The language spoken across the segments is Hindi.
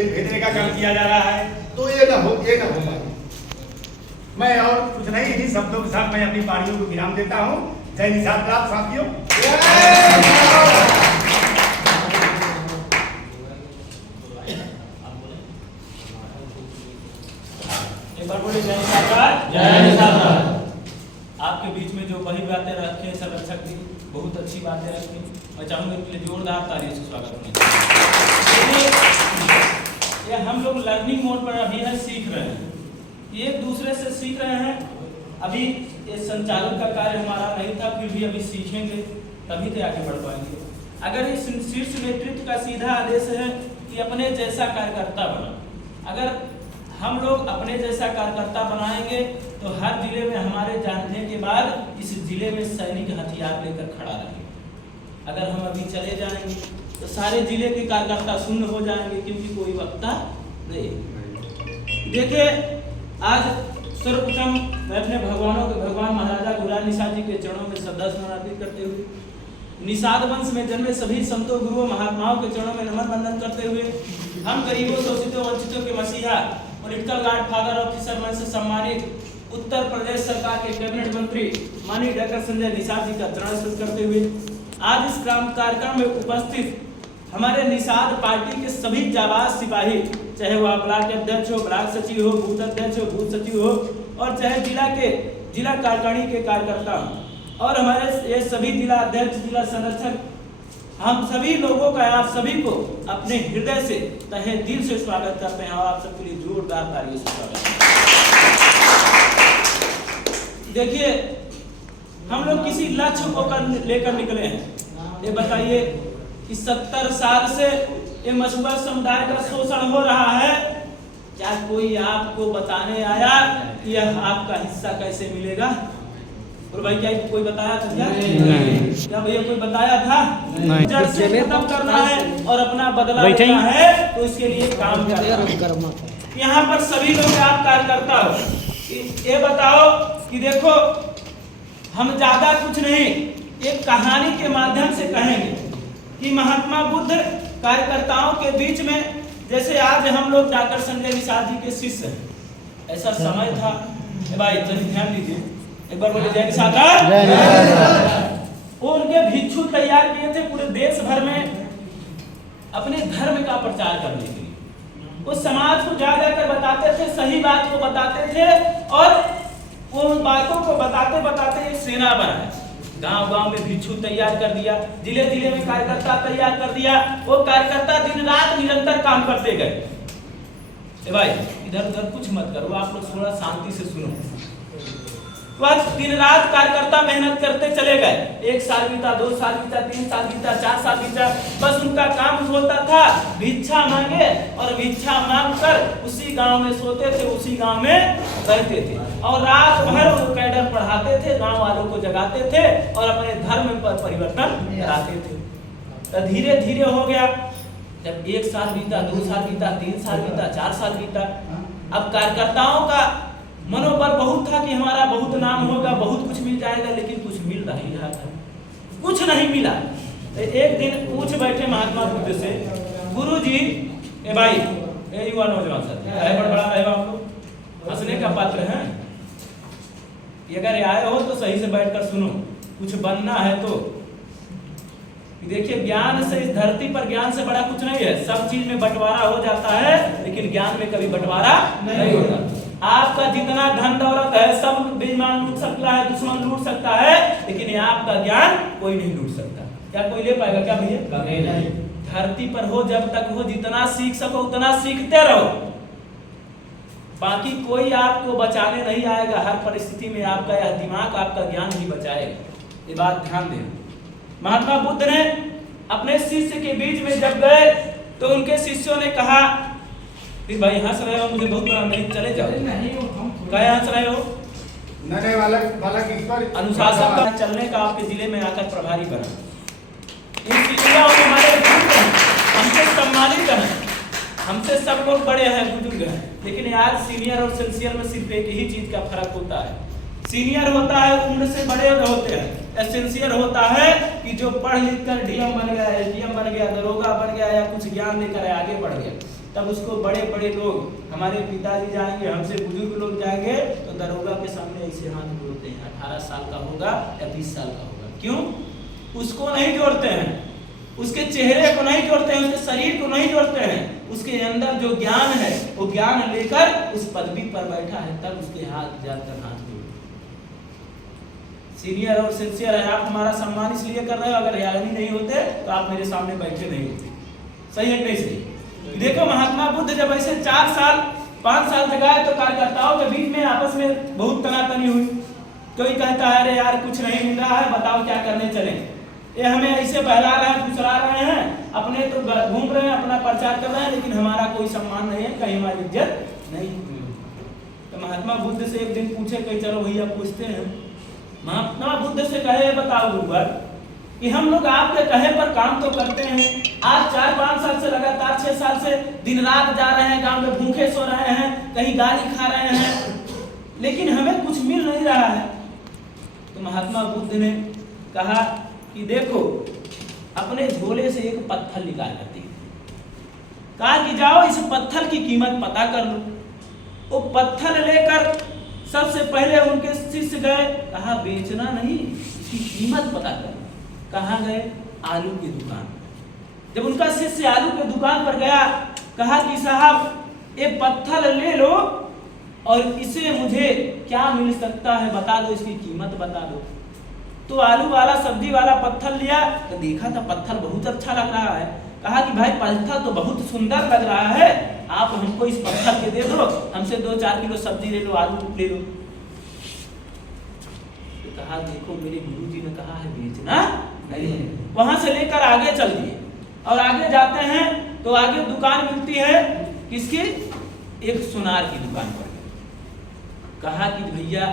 जेल भेजने का काम किया जा रहा है, तो ये ना हो पाए। मैं और कुछ नहीं, इन्हीं शब्दों के साथ मैं अपनी पार्टियों को विराम देता हूँ। जय निषाद प्राप्त साथियों। एक बार बोले जय निषाद। जय निषाद। आपके बीच में जो बड़ी बातें रखी हैं संरक्षक जी, बहुत अच्छी बातें रखी। मैं चाहूँगा कि जोरदार तालियों से स्वागत करें। ये हम लोग लर्निंग मोड पर अभी है, सीख रहे हैं, एक दूसरे से सीख रहे हैं। अभी ये संचालन का कार्य हमारा नहीं था, फिर भी अभी सीखेंगे तभी तो आगे बढ़ पाएंगे। अगर इस शीर्ष नेतृत्व का सीधा आदेश है कि अपने जैसा कार्यकर्ता बना, अगर हम लोग अपने जैसा कार्यकर्ता बनाएंगे तो हर जिले में हमारे जानने के बाद इस जिले में सैनिक हथियार लेकर खड़ा रहेगा। अगर हम अभी चले जाएंगे तो सारे जिले के कार्यकर्ता शून्य हो जाएंगे, क्योंकि कोई वक्ता नहीं। देखिए, आज सर्वप्रथम मैं अपने भगवान महाराजा गुलाल निषाद जी के चरणों में श्रद्धासुमन अर्पित करते हुए, निषाद वंश में जन्मे सभी संतों गुरुओं महात्माओं के चरणों में नमन वंदन करते हुए, हम गरीबों शोषितों वंचितों के मसीहा political guard father of fisherman से सम्मानित उत्तर प्रदेश सरकार के कैबिनेट मंत्री माननीय डॉक्टर संजय निषाद जी का चरण स्पर्श करते हुए, आज इस कार्यक्रम में उपस्थित हमारे निषाद पार्टी के सभी जाबाज सिपाही, चाहे वह ब्लॉक अध्यक्ष हो, ब्लॉक सचिव हो, बूथ अध्यक्ष हो, बूथ सचिव हो, और चाहे जिला कार्यकारिणी के कार्यकर्ता हो, और हमारे ये सभी जिला अध्यक्ष, जिला संरक्षक, हम सभी लोगों का आप सभी को अपने हृदय से तहे दिल से स्वागत करते हैं और आप सबके लिए जोरदार तालियों से स्वागत करते हैं। देखिए, हम लोग किसी लक्ष्य को लेकर निकले हैं। ये बताइए कि 70 साल से ये मछुआ समुदाय का शोषण हो रहा है, क्या कोई आपको बताने आया कि यह आपका हिस्सा कैसे मिलेगा? और भाई क्या कोई बताया था क्या? नहीं। क्या भैया कोई बताया था? नहीं। जड़ से खत्म करना है और अपना बदला लेना है, तो इसके लिए काम करना। यहाँ पर सभी लोग आप कार्यकर्ता हो, ये बताओ कि देखो, हम ज्यादा कुछ नहीं, एक कहानी के माध्यम से कहेंगे कि महात्मा बुद्ध कार्यकर्ताओं के बीच में, जैसे आज हम लोग डॉक्टर संजय निषाद जी के शिष्य हैं, ऐसा समय था। भाई जरा ध्यान दीजिए, एक बार बोले जय निषाद। वो उनके भिक्षु तैयार किए थे पूरे देश भर में अपने धर्म का प्रचार करने के लिए। वो समाज को जा जाकर बताते थे, सही बात को बताते थे, और वो उन बातों को बताते बताते एक सेना बनाया। गांव-गांव में भिक्षु तैयार कर दिया, जिले-जिले में कार्यकर्ता तैयार कर दिया। वो कार्यकर्ता दिन रात निरंतर काम करते गए। भाई इधर-उधर कुछ मत करो, आप लोग थोड़ा शांति से सुनो। बस दिन रात कार्यकर्ता मेहनत करते चले गए। 1 साल बीता, 2 साल बीता, 3 साल बीता, 4 साल बीता, बस उनका काम होता था भिक्षा मांगे, और भिक्षा मांगकर उसी गांव में सोते थे, उसी गांव में रहते थे, और रात भर वो कैडर पढ़ाते थे, गांव वालों को जगाते थे और अपने धर्म पर परिवर्तन लाते थे। तो धीरे धीरे हो गया, जब 1 साल बीता, 2 साल बीता, 3 साल बीता, 4 साल बीता, अब कार्यकर्ताओं का मनोबल बहुत था कि हमारा बहुत नाम होगा, बहुत कुछ मिल जाएगा, लेकिन कुछ मिल नहीं रहा था, कुछ नहीं मिला। एक दिन पूछ बैठे महात्मा बुद्ध से, गुरु जी, ए भाई, ए युवा नौजवान साथी, बड़ा रहेगा, आप लोग हंसने का पात्र हैं, अगर आए हो तो सही से बैठकर सुनो, कुछ बनना है तो। देखिए, ज्ञान से, इस धरती पर ज्ञान से बड़ा कुछ नहीं है। सब चीज में बंटवारा हो जाता है, लेकिन ज्ञान में कभी बंटवारा नहीं होता। आपका जितना धन दौलत है सब बेईमान लूट सकता है, दुश्मन लूट सकता है, लेकिन ये आपका ज्ञान कोई नहीं लूट सकता। क्या कोई ले पाएगा क्या भैया? धरती पर हो जब तक हो, जितना सीख सको उतना सीखते रहो, बाकी कोई आपको बचाने नहीं आएगा। हर परिस्थिति में आपका यह दिमाग, आपका ज्ञान ही बचाएगा। ये बात ध्यान देना। महात्मा बुद्ध ने अपने शिष्य के बीच में जब गए तो उनके शिष्यों ने कहा, भाई हंस रहे हो, मुझे बहुत बड़ा नहीं, चले जाओ। क्या हंस रहे हो? नए वाला अनुशासन का चलने का आपके जिले में आकर प्रभारी बना। इन शिष्यों ने हमारे हमसे सम्मानित हैं, हमसे सब लोग बड़े हैं, बुजुर्ग हैं, लेकिन आज सीनियर और सिंसियर में सिर्फ एक ही चीज का फर्क होता है। सीनियर होता है उम्र से बड़े होते हैं, एसेंशियल होता है कि जो पढ़ लिख कर डीएम बन गया, एसडीएम बन गया, दरोगा बन गया, या कुछ ज्ञान लेकर आगे बढ़ गया। तब उसको बड़े बड़े लोग, हमारे पिताजी जाएंगे, हमसे बुजुर्ग लोग जाएंगे तो दरोगा के सामने ऐसे हाथ जोड़ते हैं, 18 साल का होगा या 20 साल का होगा। क्यों? उसको नहीं जोड़ते हैं, उसके चेहरे को नहीं जोड़ते हैं, उसके शरीर को नहीं जोड़ते हैं, उसके अंदर जो ज्ञान है वो ज्ञान लेकर उस पदवी पर बैठा है, तब उसके हाथ जाकर हाथ जोड़ते। सीनियर और सिंसियर है, आप हमारा सम्मान इसलिए कर रहे हो, अगर यानी नहीं होते तो आप मेरे सामने बैठे नहीं होते। सही है कि नहीं सही? देखो महात्मा बुद्ध जब ऐसे 4 साल 5 साल जगाए तो कार्यकर्ताओं के बीच में आपस में बहुत तनातनी हुई। कोई कहता है अरे यार कुछ नहीं मिल रहा है, बताओ क्या करने चले, ये हमें ऐसे बहला रहे हैं, फुसला रहे हैं, अपने तो घूम रहे हैं, अपना प्रचार कर रहे हैं, लेकिन हमारा कोई सम्मान नहीं है, कहीं हमारी इज्जत नहीं। तो महात्मा बुद्ध से एक दिन पूछे, कहीं चलो भैया पूछते हैं। महात्मा बुद्ध से कहे बताओ गुरुवर कि हम लोग आपके कहे पर काम तो करते हैं, आज 4-5 साल से लगातार 6 साल से दिन रात जा रहे हैं, गांव में भूखे सो रहे हैं, कहीं गाली खा रहे हैं, लेकिन हमें कुछ मिल नहीं रहा है। तो महात्मा बुद्ध ने कहा कि देखो, अपने झोले से एक पत्थर निकाल कर दी, कहा कि जाओ इस पत्थर की कीमत पता कर लो। वो पत्थर लेकर सबसे पहले उनके शिष्य गए, कहा बेचना नहीं, इसकी कीमत पता कर। कहाँ गए? आलू की दुकान। जब उनका शिष्य आलू की दुकान पर गया, कहा कि साहब ये पत्थर ले लो और इसे मुझे क्या मिल सकता है बता दो, इसकी कीमत बता दो। तो आलू वाला सब्जी वाला पत्थर लिया तो देखा था पत्थर बहुत अच्छा लग रहा है, कहा कि भाई पत्थर तो बहुत सुंदर लग रहा है, आप हमको इस पत्थर के दे दो, हमसे 2-4 किलो सब्जी ले लो, आलू ले लो। तो कहा देखो मेरे गुरुजी ने कहा है बेचना नहीं। वहां से लेकर आगे चल दिए और आगे जाते हैं तो आगे दुकान मिलती है किसकी? एक सुनार की दुकान पर। कहा कि भैया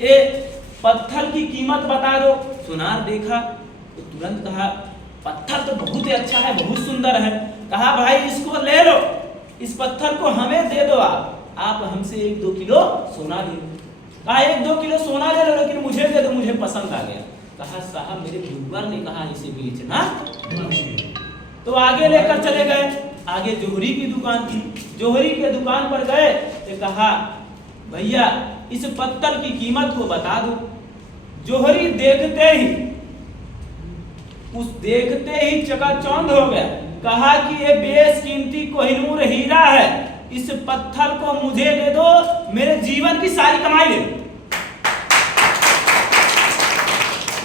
ये पत्थर की कीमत बता दो। सुनार देखा तो तुरंत कहा पत्थर तो बहुत ही अच्छा है, बहुत सुंदर है। कहा भाई इसको ले लो, इस पत्थर को हमें दे दो, आप हमसे 1-2 किलो सोना ले लो। कहा 1-2 किलो सोना ले लो, लेकिन मुझे दे दो, मुझे पसंद आ गया। कहा साहब मेरे गुरुवर ने कहा इसे बेचना। तो आगे लेकर चले गए, आगे जोहरी की दुकान थी, जोहरी के दुकान पर गए तो कहा भैया इस पत्थर की कीमत को बता दो। जोहरी देखते ही चकाचौंध हो गया, कहा कि ये बेशकीमती कोहिनूर हीरा है, इस पत्थर को मुझे दे दो, मेरे जीवन की सारी कमाई ले लो।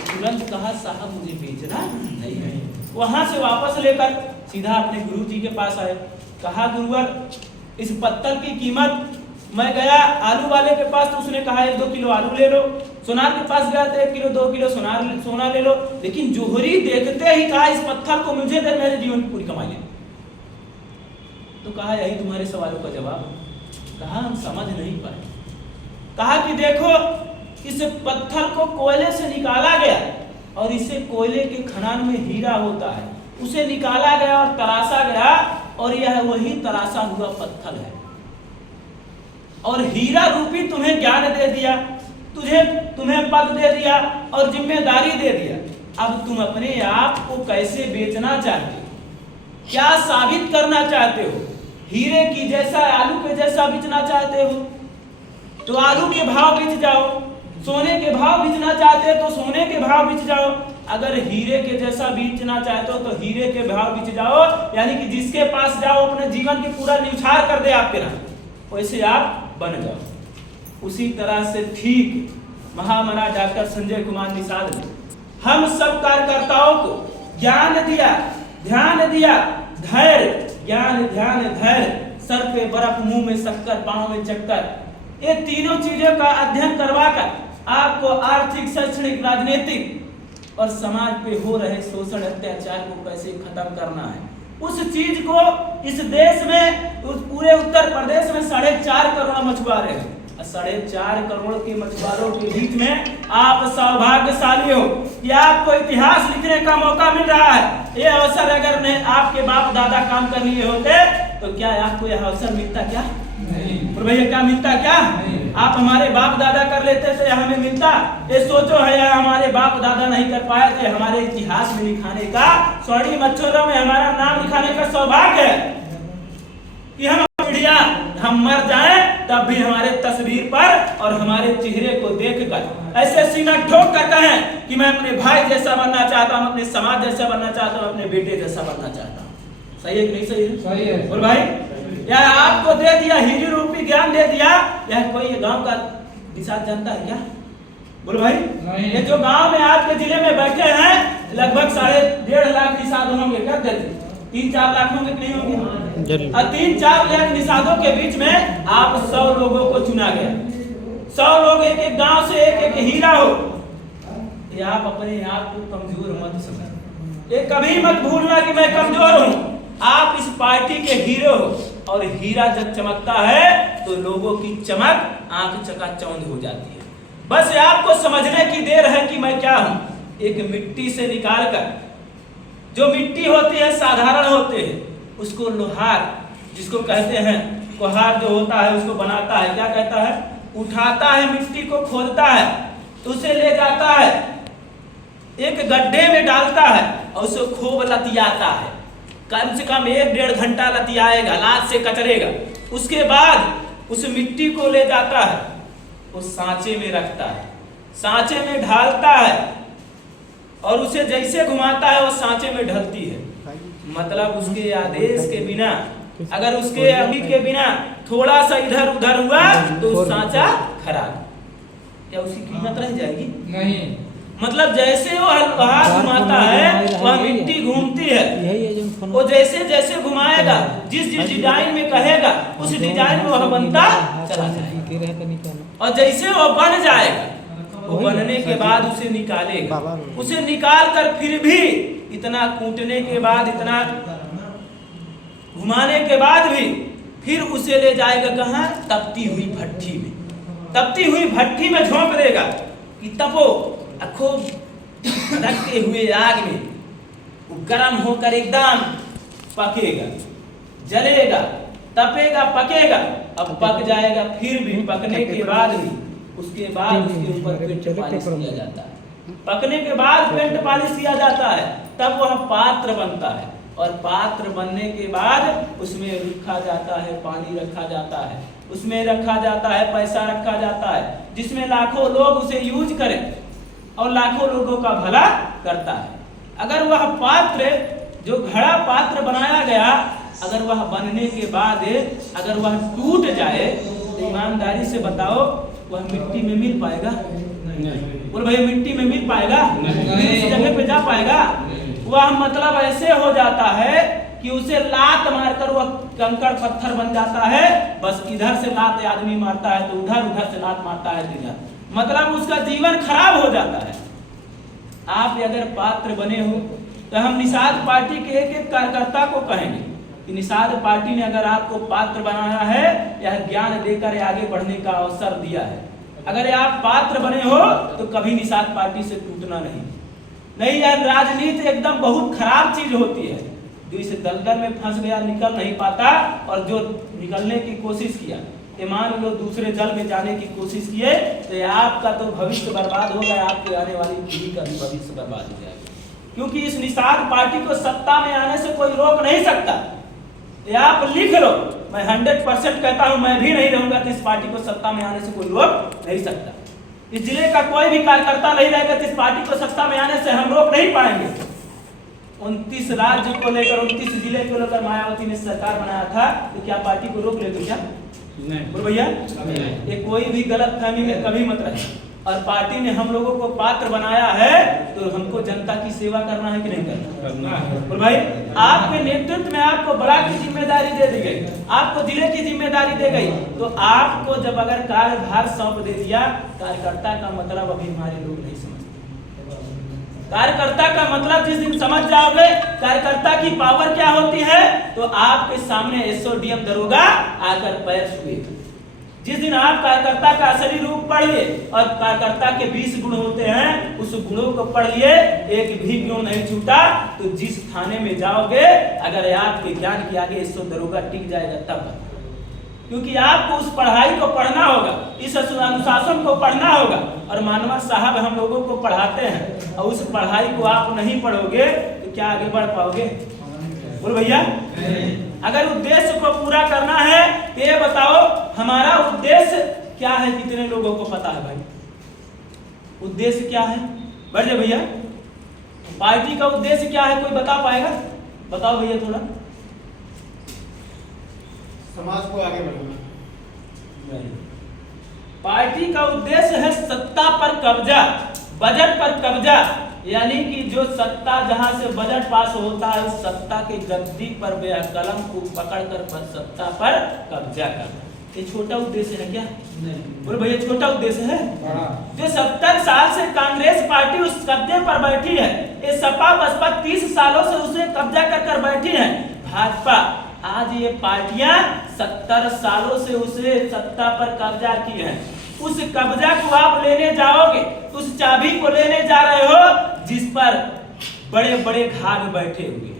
तुरंत कहा साहब मुझे बेचना नहीं है। वहां से वापस लेकर सीधा अपने गुरु जी के पास आए, कहा गुरुवर इस पत्थर की कीमत, मैं गया आलू वाले के पास तो उसने कहा 1-2 किलो आलू ले लो, सोनार के पास गया तो 1 किलो 2 किलो सोना ले लो, लेकिन जोहरी देखते ही कहा इस पत्थर को मुझे दे, मेरे जीवन की पूरी कमाई ले। तो कहा यही तुम्हारे सवालों का जवाब। कहा हम समझ नहीं पाए। कहा कि देखो इस पत्थर को कोयले से निकाला गया और इसे कोयले के खदान में हीरा होता है, उसे निकाला गया और तराशा गया और यह वही तराशा हुआ पत्थर है। और हीरा रूपी तुम्हें ज्ञान दे दिया, तुम्हें पद दे दिया और जिम्मेदारी दे दिया। अब तुम अपने आप को कैसे बेचना चाहते हो, क्या साबित करना चाहते हो? हीरे की जैसा आलू के जैसा बेचना चाहते हो तो आलू के भाव बेच जाओ, सोने के भाव बेचना चाहते हो तो सोने के भाव बेच जाओ, अगर हीरे के जैसा बेचना चाहते हो तो हीरे के भाव बेच जाओ। यानी कि जिसके पास जाओ अपने जीवन की पूरा न्यौछावर कर दे आपके नाम, वैसे आप बन जाओ। उसी तरह से ठीक महामना डॉक्टर संजय कुमार निषाद ने हम सब कार्यकर्ताओं को ज्ञान दिया, ध्यान दिया, धैर्य, ज्ञान ध्यान धैर्य, सर पे बर्फ मुंह में शक्कर पांव में चक्कर, ये तीनों चीजों का अध्ययन करवाकर आपको आर्थिक, शैक्षणिक, राजनीतिक और समाज पे हो रहे शोषण अत्याचार को कैसे खत्म करना है, उस चीज को इस देश में, उस पूरे उत्तर प्रदेश में 4.5 करोड़ मछुआरे हैं। 4.5 करोड़ के मछुआरों के बीच में आप सौभाग्यशाली हो कि आपको इतिहास लिखने का मौका मिल रहा है। ये अवसर अगर नहीं आपके बाप दादा काम कर लिए होते तो क्या आपको यह अवसर मिलता? क्या नहीं। भैया क्या मिलता? क्या नहीं। आप हमारे बाप दादा कर लेते तो हमें मिलता? ये सोचो है हमारे बाप दादा नहीं कर पाए थे, हमारे इतिहास में लिखाने का, स्वर्णिम अक्षरों में हमारा नाम लिखाने का सौभाग्य है। कि हम मर जाएं तब भी हमारे तस्वीर पर और हमारे चेहरे को देखकर ऐसे सीना ठोक कर कहें कि मैं अपने भाई जैसा बनना चाहता हूं, अपने समाज जैसा बनना चाहता हूं, अपने बेटे जैसा बनना चाहता हूं। सही है कि नहीं सही है? सही है। बोल भाई, यार आपको दे दिया हीरी रूपी ज्ञान दे दिया, यह कोई गांव का निषाद जानता है क्या? बोल भाई, ये जो गांव में आपके जिले में बैठे हैं लगभग 1.5 लाख निषाद होंगे, क्या कहते 3-4 लाख होंगे कि नहीं होंगे? और 3-4 लाख निषादों के बीच में आप 100 लोगों को चुना गया। 100 लोग एक गांव से एक हीरा हो। ये आप अपने आप को कमजोर मत समझ, ये कभी मत भूलना कि मैं कमजोर हूं। आप इस पार्टी के हीरो हो, और हीरा जब चमकता है तो लोगों की चमक आंख चकाचौंध हो जाती है। बस आपको समझने की देर है कि मैं क्या हूं। एक मिट्टी से निकालकर, जो मिट्टी होती है साधारण होते हैं, उसको लोहार जिसको कहते हैं, कोहार जो होता है उसको बनाता है, क्या कहता है, उठाता है, मिट्टी को खोदता है, तो उसे ले जाता है एक गड्ढे में डालता है और उसे खूब लतियाता है। कम से कम 1-1.5 घंटा लतियाएगा, लात से कचरेगा। उसके बाद उस मिट्टी को ले जाता है, उस सांचे में रखता है, सांचे में ढालता है और उसे जैसे घुमाता है वो सांचे में ढलती है। मतलब उसके आदेश के बिना, अगर उसके अभी के बिना थोड़ा सा इधर उधर हुआ तो सांचा खराब। क्या उसकी कीमत रह जाएगी? नहीं। मतलब जैसे वो हाथ घुमाता है वह मिट्टी घूमती है, वो जैसे जैसे घुमाएगा, जिस डिजाइन में कहेगा उस डिजाइन में वह बनता चला जाएगा। और जैसे वो बन जाएगा, वो बनने के बाद उसे निकालेगा, उसे निकाल कर फिर भी इतना कूटने के बाद, इतना घुमाने के बाद भी फिर उसे ले जाएगा कहाँ? तपती हुई भट्टी में। तपती हुई भट्टी में झोंक देगा कि तपो, खूब धकते हुए आग में वो गर्म होकर एकदम पकेगा, जलेगा, तपेगा, पकेगा। अब पक जाएगा, फिर भी पकने के बाद भी उसके बाद उसके ऊपर पेंट पॉलिश किया जाता है। पकने के बाद पेंट पॉलिश किया जाता है, तब वह पात्र बनता है। और पात्र बनने के बाद उसमें रखा जाता है, पानी रखा जाता है, उसमें रखा जाता है, पैसा रखा जाता है, जिसमें लाखों लोग उसे यूज करें और लाखों लोगों का भला करता है। अगर वह पात्र, जो घड़ा पात्र बनाया गया, अगर वह बनने के बाद अगर वह टूट जाए तो ईमानदारी से बताओ वह मिट्टी में मिल पाएगा? बोल भाई, मिट्टी में मिल पाएगा? उस जगह पे जा पाएगा? वह मतलब ऐसे हो जाता है कि उसे लात मारकर वह कंकड़ पत्थर बन जाता है। बस इधर से लात आदमी मारता है तो उधर, उधर से लात मारता है तो इधर, मतलब उसका जीवन खराब हो जाता है। आप अगर पात्र बने हो तो हम निषाद पार्टी के एक कार्यकर्ता को कहेंगे कि निषाद पार्टी ने अगर आपको पात्र बनाया है, यह ज्ञान देकर आगे बढ़ने का अवसर दिया है। अगर आप पात्र बने हो तो कभी निषाद पार्टी से टूटना नहीं। यार, राजनीति एकदम बहुत खराब चीज होती है। जो इस दलदल में फंस गया, निकल नहीं पाता, और जो निकलने की कोशिश किया, मान लो दूसरे जल में जाने की कोशिश किए, तो आपका तो भविष्य बर्बाद होगा, आपके आने वाली पीढ़ी का भी भविष्य बर्बाद हो जाएगा। क्योंकि इस निषाद पार्टी को सत्ता में आने से कोई रोक नहीं सकता। ये आप लिख लो, मैं 100% कहता हूं, मैं भी नहीं रहूंगा तो इस पार्टी को सत्ता में आने से कोई रोक नहीं सकता। इस जिले का कोई भी कार्यकर्ता नहीं रहेगा तो इस पार्टी को सत्ता में आने से हम रोक नहीं पाएंगे। 29 राज्य को लेकर, 29 जिले को लेकर मायावती ने सरकार बनाया था, तो क्या पार्टी को रोक लेते क्या? नहीं भैया, ये कोई भी गलत फहमी में कभी मत रहे। और पार्टी ने हम लोगों को पात्र बनाया है तो हमको जनता की सेवा करना है कि नहीं करना? और भाई, आपके नेतृत्व में आपको बड़ा की जिम्मेदारी दे दी गई, आपको जिले की जिम्मेदारी दे गई, तो आपको जब अगर कार्यभार सौंप दे दिया, कार्यकर्ता का मतलब अभी हमारे लोग नहीं समझते। कार्यकर्ता का मतलब जिस दिन समझ जाओगे कार्यकर्ता की पावर क्या होती है, तो आपके सामने एसओडीएम दरोगा आकर पैर छुएगा। जिस दिन आप कार्यकर्ता का असली रूप पढ़िए, और कार्यकर्ता के 20 गुण होते हैं, उस गुणों को पढ़िए, एक भी गुण नहीं छूटा, तो जिस थाने में जाओगे, अगर आपके ज्ञान के आगे 100 दरोगा टिक जाएगा तब। क्योंकि आपको उस पढ़ाई को पढ़ना होगा, इस अनुशासन को पढ़ना होगा। और मानवा साहब हम लोगों को पढ़ाते हैं, और उस पढ़ाई को आप नहीं पढ़ोगे तो क्या आगे बढ़ पाओगे? बोल भैया। अगर उद्देश्य को पूरा करना है तो ये बताओ हमारा उद्देश्य क्या है? कितने लोगों को पता है भाई उद्देश्य क्या है? बढ़ जाए भैया, पार्टी का उद्देश्य क्या है? कोई बता पाएगा? बताओ भैया थोड़ा। समाज को आगे बढ़ाना। पार्टी का उद्देश्य है सत्ता पर कब्जा, बजट पर कब्जा, यानी कि जो सत्ता जहां से बजट पास होता है उस सत्ता के गद्दी पर कलम को पकड़कर सत्ता पर कब्जा करना। ये छोटा उद्देश्य है क्या? नहीं। बोलो भैया छोटा उद्देश्य है। जो 70 साल से कांग्रेस पार्टी उस कब्जे पर बैठी है, ये सपा बसपा 30 सालों से उसे कब्जा कर बैठी है। भाजपा आज ये पार्टियां 70 सालों से उसे सत्ता पर कब्जा की है। उस कब्जा को आप लेने जाओगे, उस चाबी को लेने जा रहे हो जिस पर बड़े बड़े घाघ बैठे हुए।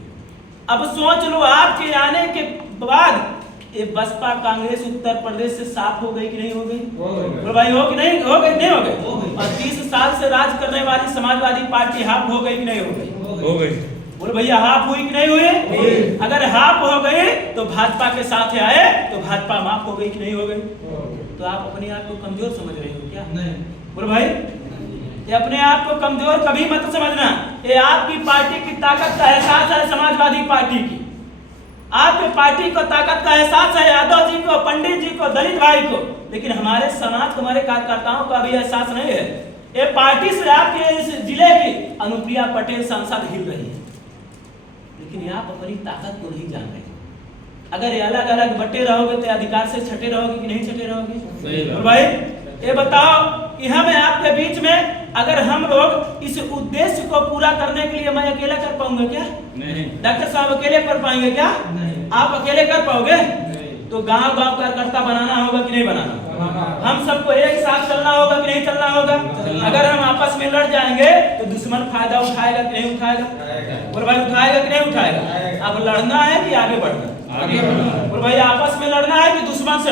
अब सोच लो आपके आने के बाद ये बसपा कांग्रेस उत्तर प्रदेश से साफ हो गई कि नहीं हो गई? बोलो भाई हो कि नहीं हो गई? नहीं हो गई। और 30 साल से राज करने वाली समाजवादी पार्टी हाफ हो गई कि नहीं हो गई? हो गई। बोलो भैया हाफ हुई कि नहीं हुई? अगर हाफ हो गई तो भाजपा के साथ आए तो भाजपा माफ हो गई कि नहीं हो गई? तो आप अपने आप को कमजोर समझ रहे हो क्या? नहीं। बोलो भाई ये अपने आप को कमजोर कभी मत समझना। ये आपकी पार्टी की ताकत का एहसास है, समाजवादी पार्टी की। आपके पार्टी को ताकत का एहसास है, यादव जी को, पंडित जी को, दलित भाई को, लेकिन हमारे समाज को, हमारे कार्यकर्ताओं को अभी एहसास नहीं है। ये पार्टी से आपके इस जिले की अनुप्रिया पटेल सांसद हिल रही है, लेकिन आप अपनी ताकत को नहीं जान रहे। अगर ये अलग अलग बटे रहोगे तो अधिकार से छटे रहोगे कि नहीं छटे रहोगे? और भाई ये बताओ कि हम आपके बीच में अगर हम लोग इस उद्देश्य को पूरा करने के लिए मैं अकेला कर पाऊंगा क्या? नहीं। डॉक्टर साहब अकेले कर पाएंगे क्या? नहीं। आप अकेले कर पाओगे? नहीं। तो गांव गांव कार्यकर्ता बनाना होगा कि नहीं बनाना? हम सबको एक साथ चलना होगा कि नहीं चलना होगा? अगर हम आपस में लड़ जाएंगे तो दुश्मन फायदा उठाएगा कि नहीं उठाएगा? और भाई उठाएगा कि नहीं उठाएगा? अब लड़ना है कि आगे बढ़ना? आगे बढ़ना। और भाई आपस में लड़ना है कि दुश्मन से